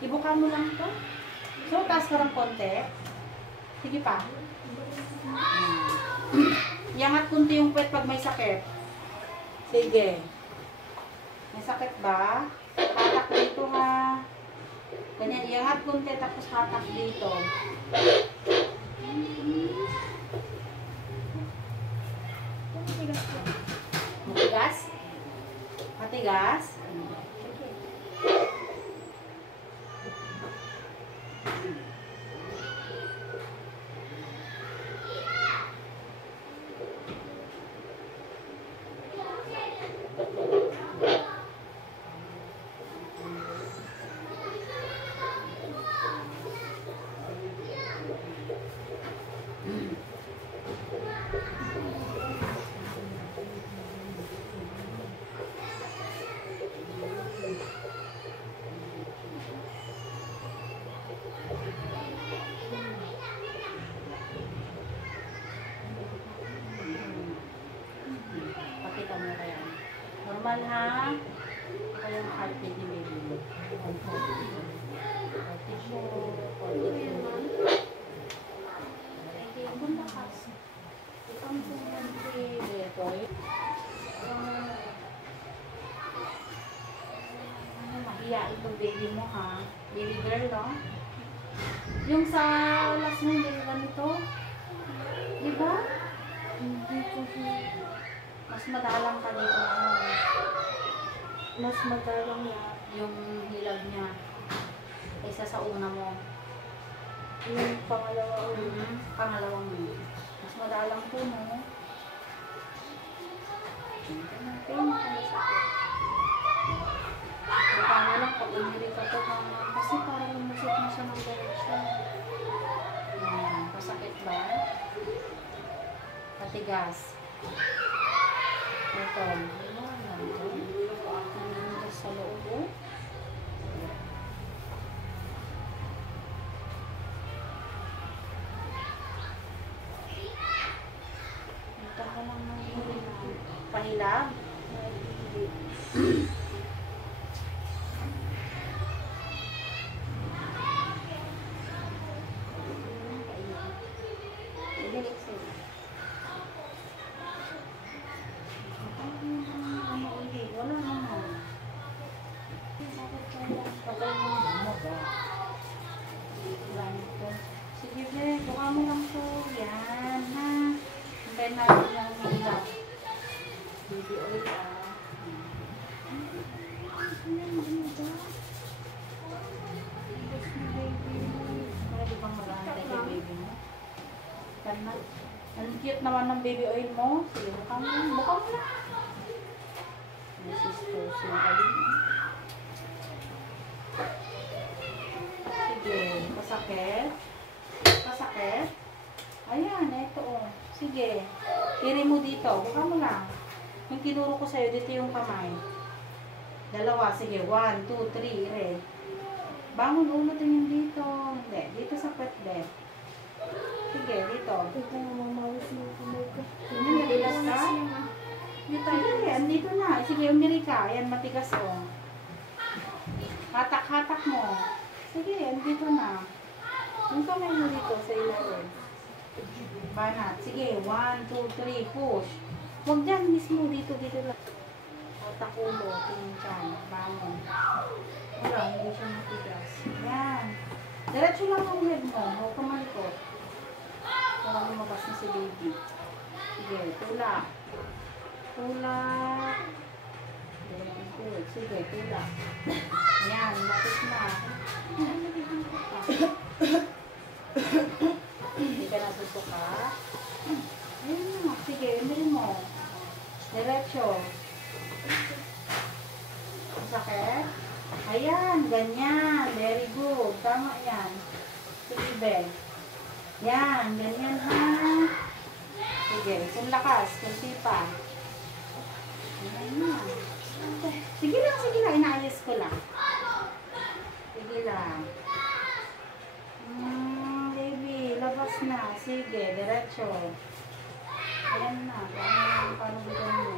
Ibuka mo lang to. So, taas ka ng konti. Sige pa. Iangat kunti yung puwet pag may sakit. Sige. May sakit ba? Hatak dito ha. Ganyan, iangat kunti tapos hatak dito. Matigas? Matigas? Normal ha? Kaya yung heartbeat ni baby. Ang lakas. Ang mahiyain itong baby mo ha? Baby girl, no? Yung sa last mo, hindi ka ganito? Diba? Hindi ko mas madalang ka dito. Mas madalang na yung hilag niya kaysa sa una mo. Yung pangalawa pangalawang mo. Mas madalang po mo. Baka mo lang pag umiri ka to kasi parang lumusot na siya ng direction. Pasakit ba? Patigas. Ito. Sa loob. Ito ko lang ng pahilab. Sige, Be. Buka mo lang po. Yan, ha. Hintayin natin yung hilap. Baby oil, Pwede bang mag-aantay kay baby mo? Kana. Ang cute naman ng baby oil mo. Sige, buka mo lang. Buka mo lang. This is toasting ka din. Sige, pasakit. Pasakit. Ayan, ito oh. Sige. Tiri mo dito. Buka mo lang. Yung tinuro ko sa'yo, dito yung kamay. Dalawa. Sige, 1, 2, 3. Ire. Bangon ulo din yung dito. Hindi. Dito sa pet bed. Sige, dito. Ito na mamawis mo kamay ko. Hindi, nalilas ka? Sige, andito na. Sige, umiri ka. Ayan, matigas oh. Hatak-hatak mo. Sige, andito na. Yung kamay mo dito sa ilalim. Banat. Sige, 1, 2, 3, push. Huwag dyan mismo. Dito lang. Hatak ulo. Tingin bangon. Wala, hindi siya matigas. Yan. Diretso lang ang head mo. Huwag ka malikot. Para lumabas na si baby. Sige, tulak. Tulak. Good. Sige, tulak. Yan, lapit na. Hindi ka nasusuka. Ayun na. Sige, umirin mo. Diretso. Sakit? Ayan, ganyan. Very good. Tama yan. Sige, Ben. Yan, ganyan ha. Sige, kung lakas, kunti pa. Ayan na. Sige lang. Inaayos ko lang. Sige lang. Baby, labas na. Sige, diretso. Ayan na. Paano bigyan mo?